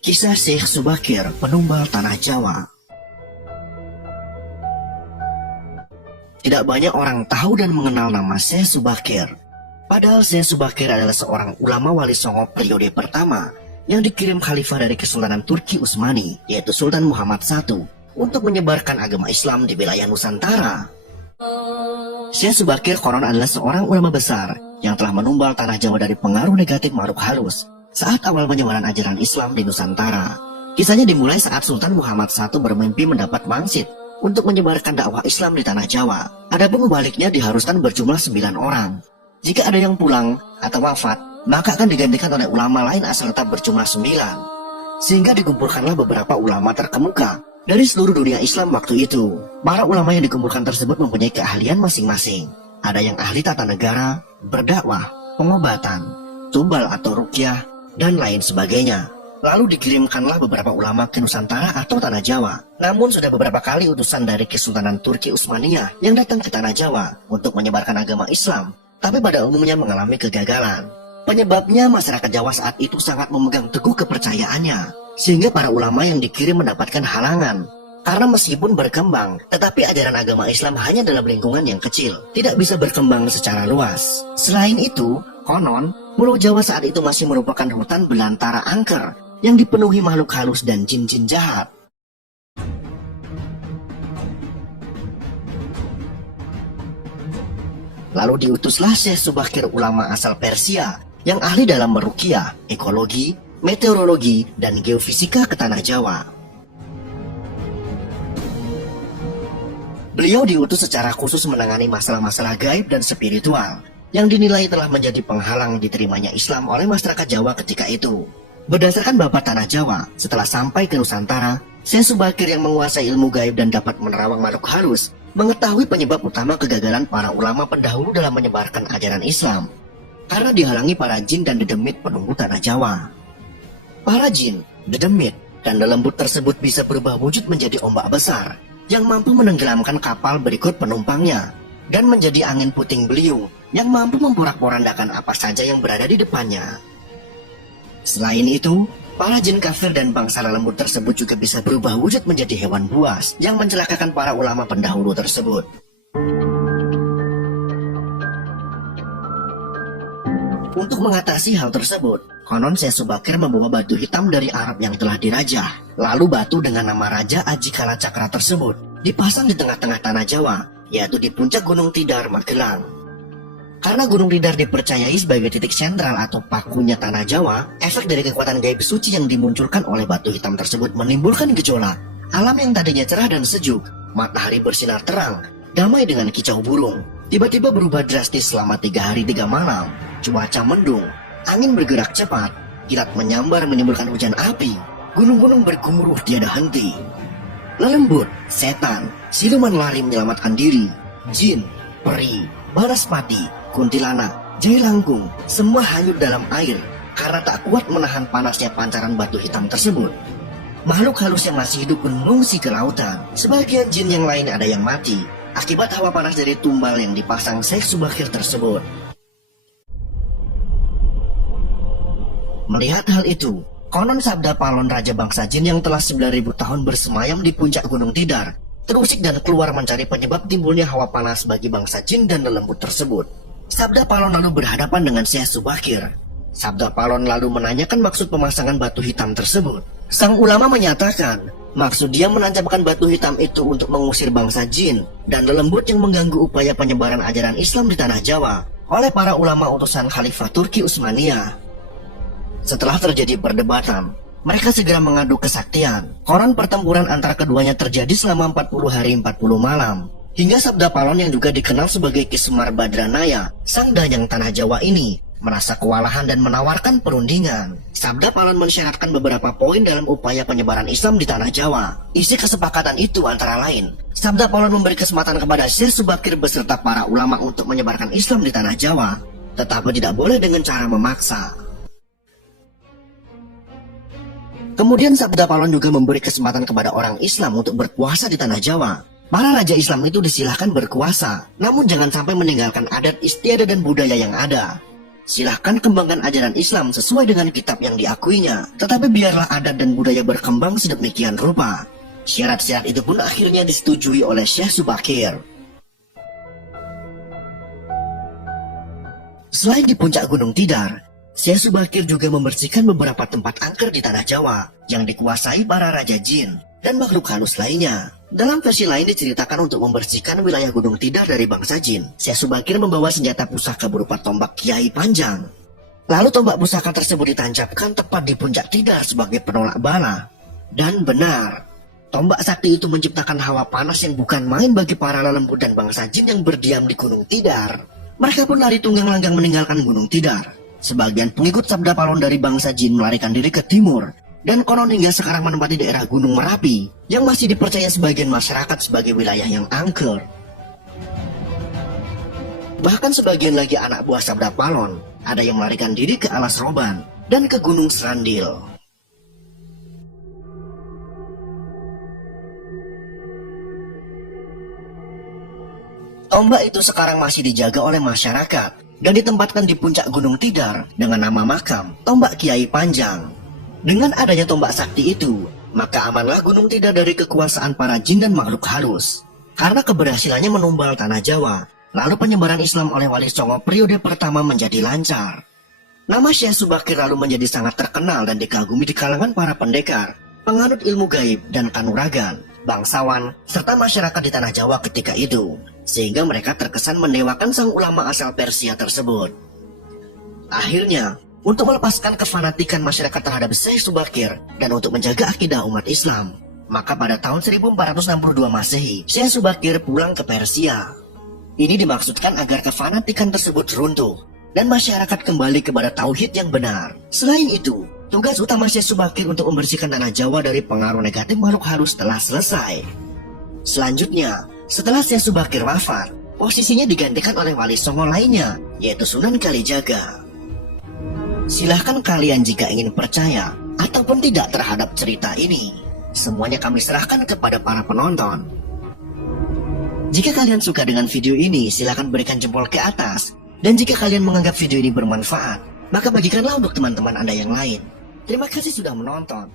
Kisah Syekh Subakir, penumbal tanah Jawa. Tidak banyak orang tahu dan mengenal nama Syekh Subakir. Padahal Syekh Subakir adalah seorang ulama wali songo periode pertama yang dikirim khalifah dari Kesultanan Turki Utsmani, yaitu Sultan Muhammad I, untuk menyebarkan agama Islam di wilayah Nusantara. Syekh Subakir konon adalah seorang ulama besar yang telah menumbal tanah Jawa dari pengaruh negatif makhluk halus saat awal penyebaran ajaran Islam di Nusantara. Kisahnya dimulai saat Sultan Muhammad I bermimpi mendapat wangsit untuk menyebarkan dakwah Islam di tanah Jawa. Adapun mubaliknya diharuskan berjumlah 9 orang. Jika ada yang pulang atau wafat, maka akan digantikan oleh ulama lain asal tetap berjumlah 9. Sehingga dikumpulkanlah beberapa ulama terkemuka dari seluruh dunia Islam waktu itu. Para ulama yang dikumpulkan tersebut mempunyai keahlian masing-masing. Ada yang ahli tata negara, berdakwah, pengobatan, tumbal atau ruqyah, dan lain sebagainya. Lalu dikirimkanlah beberapa ulama ke Nusantara atau tanah Jawa. Namun sudah beberapa kali utusan dari Kesultanan Turki Utsmaniyah yang datang ke tanah Jawa untuk menyebarkan agama Islam, tapi pada umumnya mengalami kegagalan. Penyebabnya masyarakat Jawa saat itu sangat memegang teguh kepercayaannya, sehingga para ulama yang dikirim mendapatkan halangan. Karena meskipun berkembang, tetapi ajaran agama Islam hanya dalam lingkungan yang kecil, tidak bisa berkembang secara luas. Selain itu, konon, Pulau Jawa saat itu masih merupakan hutan belantara angker yang dipenuhi makhluk halus dan jin-jin jahat. Lalu diutuslah Syekh Subakir, ulama asal Persia yang ahli dalam meruqyah, ekologi, meteorologi, dan geofisika ke tanah Jawa. Beliau diutus secara khusus menangani masalah-masalah gaib dan spiritual yang dinilai telah menjadi penghalang diterimanya Islam oleh masyarakat Jawa ketika itu. Berdasarkan bapak tanah Jawa, setelah sampai ke Nusantara, Syekh Subakir yang menguasai ilmu gaib dan dapat menerawang makhluk halus mengetahui penyebab utama kegagalan para ulama pendahulu dalam menyebarkan ajaran Islam, karena dihalangi para jin dan dedemit penunggu tanah Jawa. Para jin, dedemit, dan lelembut tersebut bisa berubah wujud menjadi ombak besar yang mampu menenggelamkan kapal berikut penumpangnya, dan menjadi angin puting beliung yang mampu memporak-porandakan apa saja yang berada di depannya. Selain itu, para jin kafir dan bangsa lelembut tersebut juga bisa berubah wujud menjadi hewan buas yang mencelakakan para ulama pendahulu tersebut. Untuk mengatasi hal tersebut, konon Syekh Subakir membawa batu hitam dari Arab yang telah dirajah. Lalu batu dengan nama Raja Ajikala Cakra tersebut dipasang di tengah-tengah tanah Jawa, yaitu di puncak Gunung Tidar, Magelang. Karena Gunung Tidar dipercayai sebagai titik sentral atau pakunya tanah Jawa, efek dari kekuatan gaib suci yang dimunculkan oleh batu hitam tersebut menimbulkan gejolak. Alam yang tadinya cerah dan sejuk, matahari bersinar terang, damai dengan kicau burung, tiba-tiba berubah drastis selama 3 hari 3 malam. Cuaca mendung, angin bergerak cepat, kilat menyambar menimbulkan hujan api, gunung-gunung bergemuruh tiada henti. Lelembut, setan, siluman lari menyelamatkan diri, jin, peri, banaspati, kuntilanak, jail langkung, semua hanyut dalam air karena tak kuat menahan panasnya pancaran batu hitam tersebut. Makhluk halus yang masih hidup pun mengungsi ke lautan. Sebagian jin yang lain ada yang mati akibat hawa panas dari tumbal yang dipasang Syekh Subakir tersebut. Melihat hal itu, konon sabda Palon Raja Bangsa Jin yang telah 9.000 tahun bersemayam di puncak Gunung Tidar terusik dan keluar mencari penyebab timbulnya hawa panas bagi bangsa jin dan lelembut tersebut. Sabda Palon lalu berhadapan dengan Syekh Subakir. Sabda Palon lalu menanyakan maksud pemasangan batu hitam tersebut. Sang ulama menyatakan, maksud dia menancapkan batu hitam itu untuk mengusir bangsa jin dan lelembut yang mengganggu upaya penyebaran ajaran Islam di tanah Jawa oleh para ulama utusan Khalifah Turki Utsmaniyah. Setelah terjadi perdebatan, mereka segera mengadu kesaktian. Konon pertempuran antara keduanya terjadi selama 40 hari 40 malam. Hingga sabda Palon yang juga dikenal sebagai Ki Semar Badranaya, sang danyang tanah Jawa ini, merasa kewalahan dan menawarkan perundingan. Sabda Palon mensyaratkan beberapa poin dalam upaya penyebaran Islam di tanah Jawa. Isi kesepakatan itu antara lain, sabda Palon memberi kesempatan kepada Syekh Subakir beserta para ulama untuk menyebarkan Islam di tanah Jawa, tetapi tidak boleh dengan cara memaksa. Kemudian sabda Palon juga memberi kesempatan kepada orang Islam untuk berpuasa di tanah Jawa. Para raja Islam itu disilahkan berkuasa, namun jangan sampai meninggalkan adat istiadat dan budaya yang ada. Silahkan kembangkan ajaran Islam sesuai dengan kitab yang diakuinya, tetapi biarlah adat dan budaya berkembang sedemikian rupa. Syarat-syarat itu pun akhirnya disetujui oleh Syekh Subakir. Selain di puncak Gunung Tidar, Syekh Subakir juga membersihkan beberapa tempat angker di tanah Jawa yang dikuasai para raja jin dan makhluk halus lainnya. Dalam versi lain diceritakan untuk membersihkan wilayah Gunung Tidar dari bangsa jin, Syekh Subakir membawa senjata pusaka berupa tombak Kiai Panjang. Lalu tombak pusaka tersebut ditancapkan tepat di puncak Tidar sebagai penolak bala. Dan benar, tombak sakti itu menciptakan hawa panas yang bukan main bagi para lelembut dan bangsa jin yang berdiam di Gunung Tidar. Mereka pun lari tunggang langgang meninggalkan Gunung Tidar. Sebagian pengikut Sabda Palon dari bangsa jin melarikan diri ke timur, dan konon hingga sekarang menempati daerah Gunung Merapi yang masih dipercaya sebagian masyarakat sebagai wilayah yang angker. Bahkan sebagian lagi anak buah Sabda Palon ada yang melarikan diri ke Alas Roban dan ke Gunung Serandil. Tombak itu sekarang masih dijaga oleh masyarakat dan ditempatkan di puncak Gunung Tidar dengan nama makam Tombak Kiai Panjang. Dengan adanya tombak sakti itu, maka amanlah Gunung Tidar dari kekuasaan para jin dan makhluk halus. Karena keberhasilannya menumbal tanah Jawa, lalu penyebaran Islam oleh Wali Songo periode pertama menjadi lancar. Nama Syekh Subakir lalu menjadi sangat terkenal dan dikagumi di kalangan para pendekar, penganut ilmu gaib dan kanuragan, bangsawan, serta masyarakat di tanah Jawa ketika itu, sehingga mereka terkesan mendewakan sang ulama asal Persia tersebut. Akhirnya, untuk melepaskan kefanatikan masyarakat terhadap Syekh Subakir dan untuk menjaga akidah umat Islam, maka pada tahun 1462 Masehi, Syekh Subakir pulang ke Persia. Ini dimaksudkan agar kefanatikan tersebut runtuh dan masyarakat kembali kepada tauhid yang benar. Selain itu, tugas utama Syekh Subakir untuk membersihkan tanah Jawa dari pengaruh negatif makhluk halus telah selesai. Selanjutnya, setelah Syekh Subakir wafat, posisinya digantikan oleh Wali Songo lainnya, yaitu Sunan Kalijaga. Silahkan kalian jika ingin percaya ataupun tidak terhadap cerita ini. Semuanya kami serahkan kepada para penonton. Jika kalian suka dengan video ini, silahkan berikan jempol ke atas. Dan jika kalian menganggap video ini bermanfaat, maka bagikanlah untuk teman-teman Anda yang lain. Terima kasih sudah menonton.